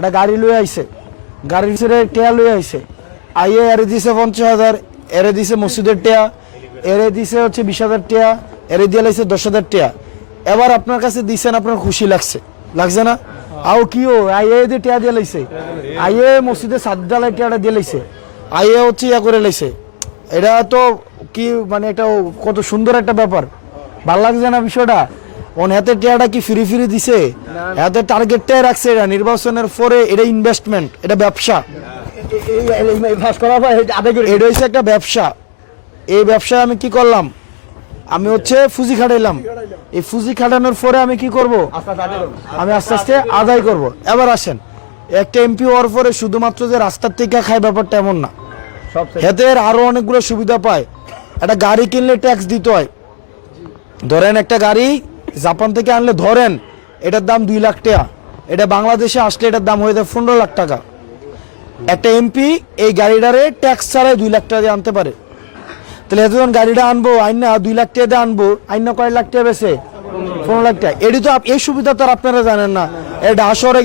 একটা গাড়ি লয়ে আইছে। গাড়ির ছেড়ে টেয়া লয়ে আইছে। আইয়ে এরে দিছে পঞ্চাশ হাজার, এরে দিছে মসজিদের টেয়া, এরে দিছে হচ্ছে বিশ হাজার টেয়া, এরে দিয়ে লাইছে দশ হাজার টেয়া। এবার আপনার কাছে দিছেন, আপনার খুশি লাগছে। লাগছে না? আও কি ও, আইয়ে দিয়ে টেয়া দিয়ে লাইছে। আইয়ে মসজিদে ডালাই টেয়াটা দিয়ে লাইছে। আইয়ে হচ্ছে ইয়া করে লাইছে। এটা তো কি মানে এটা কত সুন্দর একটা ব্যাপার। ভালো লাগছে না বিষয়টা? ওন হাতে টেয়াটা কি ফ্রি ফ্রি দিছে? হাতে টার্গেটটাই রাখছে এটা নির্বাচনের পরে এটা ইনভেস্টমেন্ট এটা ব্যবসা। এটা হচ্ছে একটা ব্যবসা। এই ব্যবসায় আমি কি করলাম? আমি হচ্ছে ফুজি খাটাইলাম এই ফুজি খাটানোর পরে আমি কি করব। আমি আস্তে আস্তে আদায় করব। এবার আসেন একটা এমপি হওয়ার পরে শুধুমাত্র যে রাস্তার থেকে খায় ব্যাপারটা এমন না। সব শেষ। হেতের আরও অনেকগুলো সুবিধা পায়। একটা গাড়ি কিনলে ট্যাক্স দিতে হয়। ধরেন একটা গাড়ি জাপান থেকে আনলে ধরেন এটার দাম দুই লাখ টাকা, এটা বাংলাদেশে আসলে এটার দাম হয়ে যায় পনেরো লাখ টাকা। একটা এমপি এই গাড়িটারে ট্যাক্স ছাড়াই দুই লাখ টাকা দিয়ে আনতে পারে। তাহলে এত গাড়িটা আনব, আইনা দুই লাখ টাকা দিয়ে আনব, আইনা কয় লাখ টাকা বেছে পনেরো লাখ টাকা। এটি তো এই সুবিধা তো আপনারা জানেন না। এই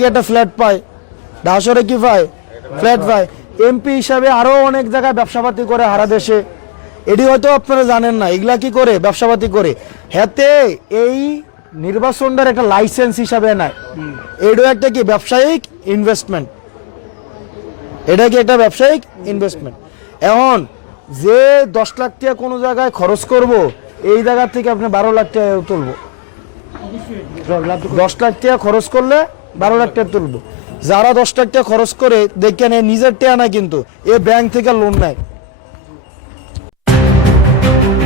গিয়ে একটা ফ্ল্যাট পায়? ঢাসরে কি পায়? ফ্ল্যাট পায়। এমপি হিসাবে আরও অনেক জায়গায় ব্যবসাপাতি করে হারা দেশে। এটি হয়তো আপনারা জানেন না, এগুলা কি করে? ব্যবসাপাতি করে। হেতে এই নির্বাচনটার একটা লাইসেন্স হিসাবে নেয়। এটাও একটা কি? ব্যবসায়িক ইনভেস্টমেন্ট এটা কি একটা ব্যবসায়িক ইনভেস্টমেন্ট এখন যে দশ লাখ টাকা কোনো জায়গায় খরচ করব, এই জায়গা থেকে আপনি বারো লাখ টাকা তুলব। দশ লাখ টাকা খরচ করলে বারো লাখ টাকা তুলব। যারা দশ লাখ টাকা খরচ করে, দেখেন নিজের টাকা না কিন্তু, এ ব্যাংক থেকে লোন নেয়। Thank you.